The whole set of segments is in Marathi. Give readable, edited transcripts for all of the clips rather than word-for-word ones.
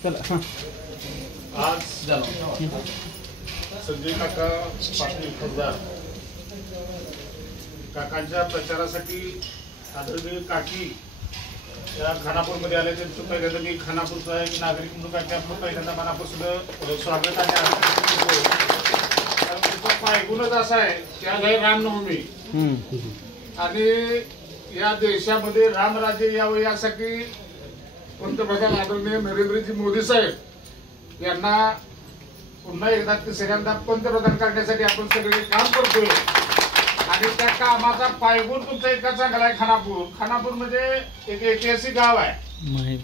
आज संजय काका पाटील खासदार काकांच्या प्रचारासाठी आदरणीय काकी या खानापूरमध्ये आले. त्यांचं पहिल्यांदा मी खानापूरचा एक नागरिक म्हणून काकी आपलं पहिल्यांदा मनापासून स्वागत आणि त्याचा पायगुणच असा आहे की आज आहे रामनवमी आणि या देशामध्ये रामराज्य यावं यासाठी पंतप्रधान आदरणीय नरेंद्रजी मोदी साहेब यांना पुन्हा एकदा तिसऱ्यांदा पंतप्रधान करण्यासाठी आपण सगळे काम करतोय आणि त्या कामाचा पायगुण तुमचा इतका चांगला आहे. खानापूर म्हणजे एक ऐतिहासिक गाव आहे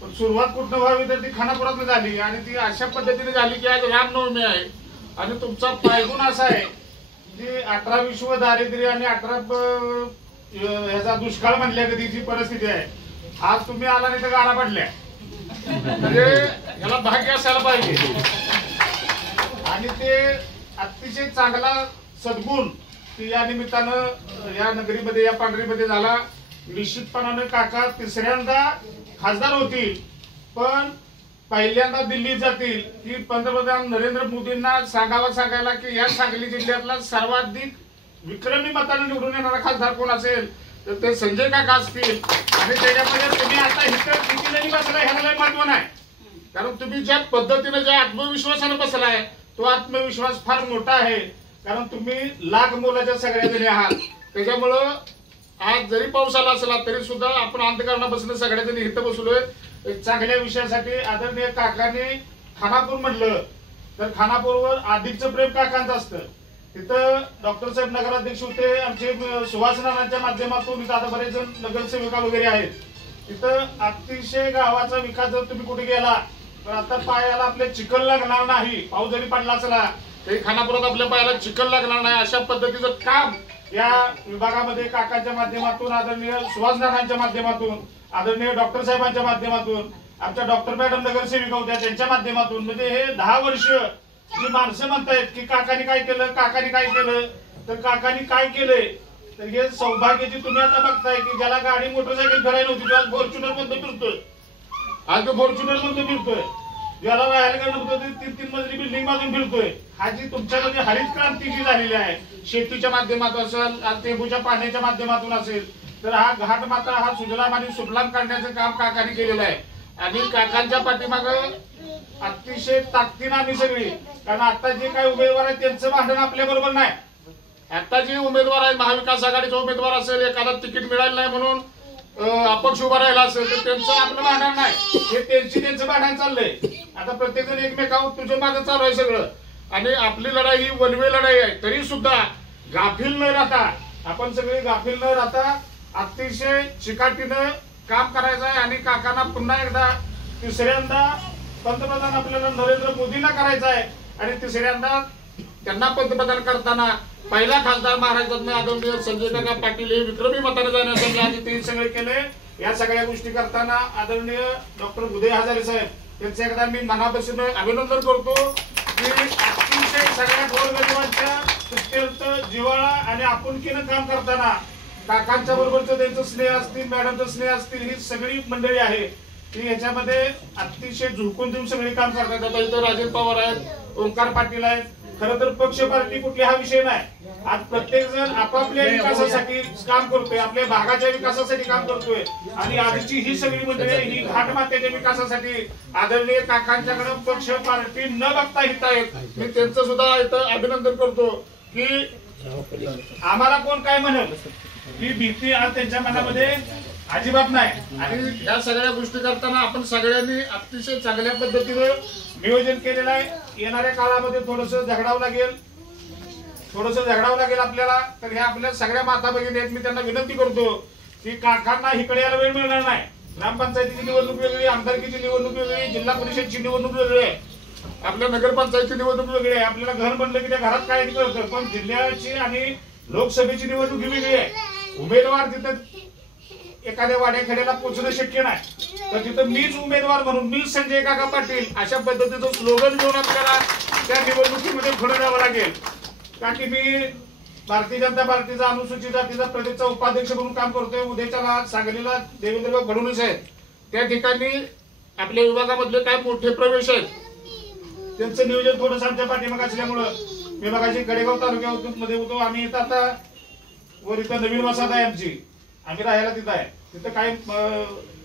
पण सुरुवात कुठं व्हावी तर ती खानापुरात झाली आणि ती अशा पद्धतीने झाली की आज रामनवमी आहे आणि तुमचा पायगुण असा आहे की 18 विश्व दारिद्र्य आणि 18 ह्याचा दुष्काळ म्हणल्या कधीची परिस्थिती आहे. आज तुम्ही आला नाही तर गाडा पडल्या म्हणजे याला भाग्य असायला पाहिजे आणि ते अतिशय चांगला सद्गुण की या निमित्तानं या नगरीमध्ये या पांढरीमध्ये झाला. निश्चितपणाने काका तिसऱ्यांदा खासदार होतील पण पहिल्यांदा दिल्लीत जातील की पंतप्रधान नरेंद्र मोदींना सांगायला की या सांगली जिल्ह्यातला सर्वाधिक विक्रमी मताने निवडून येणारा खासदार कोण असेल तर ते संजय काका असतील आणि त्याच्यामध्ये तुम्ही आता इतर किती जणी बसलाय ह्याला महत्व नाही कारण तुम्ही ज्या पद्धतीने ज्या आत्मविश्वासाने बसलाय तो आत्मविश्वास फार मोठा आहे कारण तुम्ही लाख मोलाच्या सगळ्या जणी आहात. त्याच्यामुळं आज जरी पाऊस आला असला तरी सुद्धा आपण अंधकारणा बसणं सगळ्या जणी इथं बसलोय. एक चांगल्या विषयासाठी आदरणीय काकांनी खानापूर म्हटलं तर खानापूरवर अधिकचं प्रेम काकांचं असतं. तिथं डॉक्टर साहेब नगराध्यक्ष होते आमचे सुभाष नानांच्या माध्यमातून इथं आता बरेच जण नगरसेविका वगैरे आहेत. तिथं अतिशय गावाचा विकास जर तुम्ही कुठे गेला तर आता पायाला आपल्या चिखल लागणार नाही. पाऊस जरी पडला असला तरी खानापुरात आपल्या पायाला चिखल लागणार नाही अशा पद्धतीचं काम या विभागामध्ये काकांच्या माध्यमातून आदरणीय सुभाष नानांच्या माध्यमातून आदरणीय डॉक्टर साहेबांच्या माध्यमातून आमच्या डॉक्टर मॅडम नगरसेविका होत्या त्यांच्या माध्यमातून म्हणजे हे 10 वर्ष जी माणसं म्हणतायत की काकांनी काय केलं तर काकांनी काय केलंय तर हे सौभाग्याची तुम्ही आता बघताय की ज्याला गाडी मोटरसायकल फिरायला होती आज फॉर्च्युनर मध्ये फिरतोय. आज तो फॉर्च्युनर मध्ये फिरतोय. ज्याला राहायला गेलं होतं 3 मजली बिल्डिंग बांधून फिरतोय. हा जी तुमच्यामध्ये हरित क्रांती जी झालेली आहे शेतीच्या माध्यमातून असेल टेंबूच्या पाण्याच्या माध्यमातून असेल तर हा घाट माता हा सुजलाम आणि सुफलाम काढण्याचं काम काकांनी केलेलं आहे आणि काकांच्या पाठीमागं अतिशय ताकदीनं आम्ही सगळी कारण आता जे काही उमेदवार आहेत त्यांचं भांडण आपल्या बरोबर नाही. आता जे उमेदवार आहेत महाविकास आघाडीचा उमेदवार असेल एखादा तिकीट मिळालं नाही म्हणून अपक्ष उभा राहिला असेल तर त्यांचं आपलं भांडण नाही हे त्यांचं भांडण चाललंय. आता प्रत्येक जण एकमेकावर तुझ्या मागं चालू आहे सगळं आणि आपली लढाई ही वनवे लढाई आहे तरी सुद्धा गाफील न राहता आपण सगळे गाफील न राहता अतिशय चिकाटीनं काम करायचं आहे आणि काकांना पुन्हा एकदा तिसऱ्यांदा पंतप्रधान आपल्याला नरेंद्र मोदींना करायचं आहे आणि तिसऱ्यांदा त्यांना पंतप्रधान करताना पहिला खासदार महाराष्ट्रातून आदरणीय संजय काका पाटील हे विक्रमी मताने जाण्यासाठी आणि ते सगळे केले. या सगळ्या गोष्टी करताना आदरणीय डॉक्टर उदय हजारे साहेब यांचे एकदा मी मनापासून अभिनंदन करतो की अतिशय सगळ्या गोरगरिबांच्या सुत्यर्थ जिव्हाळा आणि आपुलकीनं काम करताना काकांच्या बरोबरचं त्यांचं स्नेह असतील मॅडमचं स्नेह असतील ही सगळी मंडळी आहे की याच्यामध्ये अतिशय झुकून देऊन सगळे काम करतात. आता इथं राजेंद्र पवार आहेत ओंकार पाटील आहेत. खरं तर पक्ष पार्टी कुठली हा विषय नाही. आज प्रत्येक जण आपापल्या विकासासाठी काम करतोय आपल्या भागाच्या विकासासाठी काम करतोय आणि आजची ही सगळी मंडळी ही घाट मातेच्या विकासासाठी आदरणीय काकांच्याकडे पक्ष पार्टी न बघता हित आहेत. मी त्यांचं सुद्धा इथं अभिनंदन करतो की आम्हाला कोण काय म्हणेल ही भीती आज त्यांच्या मनामध्ये अजिबात नाही आणि या सगळ्या गोष्टी करताना आपण सगळ्यांनी अतिशय चांगल्या पद्धतीने नियोजन केलेलं आहे. येणाऱ्या काळामध्ये थोडस झगडावं लागेल आपल्याला तर ह्या आपल्या सगळ्या माता भगिनी आहेत. मी त्यांना विनंती करतो की काकांना इकडे यायला वेळ मिळणार नाही. ग्रामपंचायतीची निवडणूक वेगळी आमदारकीची निवडणूक वेगळी जिल्हा परिषदची निवडणूक वेगळी आहे आपल्या नगरपंचायतीची निवडणूक वेगळी आहे. आपल्याला घर बनलं की त्या घरात काय करतं पण जिल्ह्याची आणि लोकसभेची निवडणूक ही वेगळी आहे. उमेदवार तिथं एखाद्या वाड्याखेड्याला पोहोचणं शक्य नाही तर तिथं मीच उमेदवार म्हणून मीच संजय काका पाटील अशा पद्धतीचं स्लोगन घेऊन आपल्याला त्या निवडणुकीमध्ये पुढे जावं लागेल. का की मी भारतीय जनता पार्टीचा अनुसूचित जातीचा प्रदेशचा उपाध्यक्ष म्हणून काम करतोय. उद्याच्या सांगलीला देवेंद्र फडणवीस आहेत त्या ठिकाणी आपल्या विभागामधले काय मोठे प्रवेश आहेत त्यांचं नियोजन थोडंसं आमच्या पाठीमागे असल्यामुळं विभागाची गडेगाव तालुक्यामध्ये होतो आम्ही. इथं आता वर इथं नवीन वसाहत आहे आमची, आम्ही राहायला तिथं आहे. तिथं काही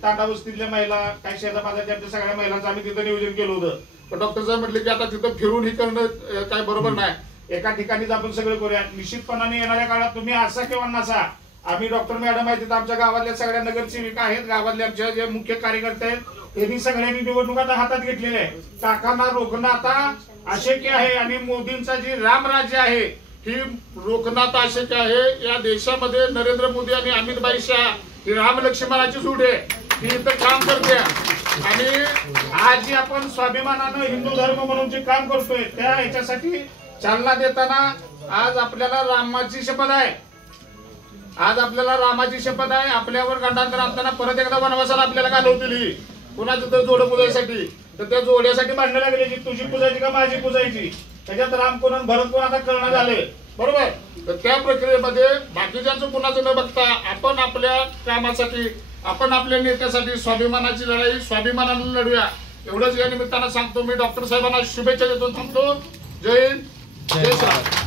तांडा वस्तीतल्या महिला, काही शेजापाजाच्या आमच्या सगळ्या महिलांचं आम्ही तिथं नियोजन केलं होतं. पण डॉक्टर साहेब म्हटले की आता तिथं फिरून हे करणं काय बरोबर नाही, एका ठिकाणीच आपण सगळं करूया. निश्चितपणाने येणाऱ्या काळात तुम्ही असा किंवा नसा, आम्ही डॉक्टर मॅडम आहे तिथं, आमच्या गावातल्या सगळ्या नगरसेविका आहेत, गावातले आमच्या जे मुख्य कार्यकर्ते आहेत, यांनी सगळ्यांनी निवडणूक आता हातात घेतलेली आहे. टाकांना रोखणं आता अशक्य आहे आणि मोदींचा जी रामराज्य आहे ही रोखणं आता अशक्य आहे. या देशामध्ये नरेंद्र मोदी आणि अमितभाई शाह ही राम लक्ष्मणाची जोड आहे, ही इथं काम करते. आणि आज जी आपण स्वाभिमानानं हिंदू धर्म म्हणून जे काम करतोय त्या ह्याच्यासाठी चालना देताना आज आपल्याला रामाची शपथ आहे. आज आपल्याला रामाची शपथ आहे. आपल्यावर गंडांतर असताना परत एकदा वनवासाला आपल्याला घालवतील कुणाचं तर जोड पुजायसाठी. तर त्या जोड्यासाठी भांडणं लागले की तुझी पुजायची का माझी पुजायची, त्याच्यात राम कोण आणि भरत कोण आता कळणं झाले, बरोबर. तर त्या प्रक्रियेमध्ये बाकीच्यांचं कुणाचं न बघता आपण आपल्या कामासाठी, आपण आपल्या नेत्यासाठी स्वाभिमानाची लढाई स्वाभिमानाने लढूया, एवढंच या निमित्तानं सांगतो. मी डॉक्टर साहेबांना शुभेच्छा देतो, थांबतो. जय हिंद, जय श्रीराम.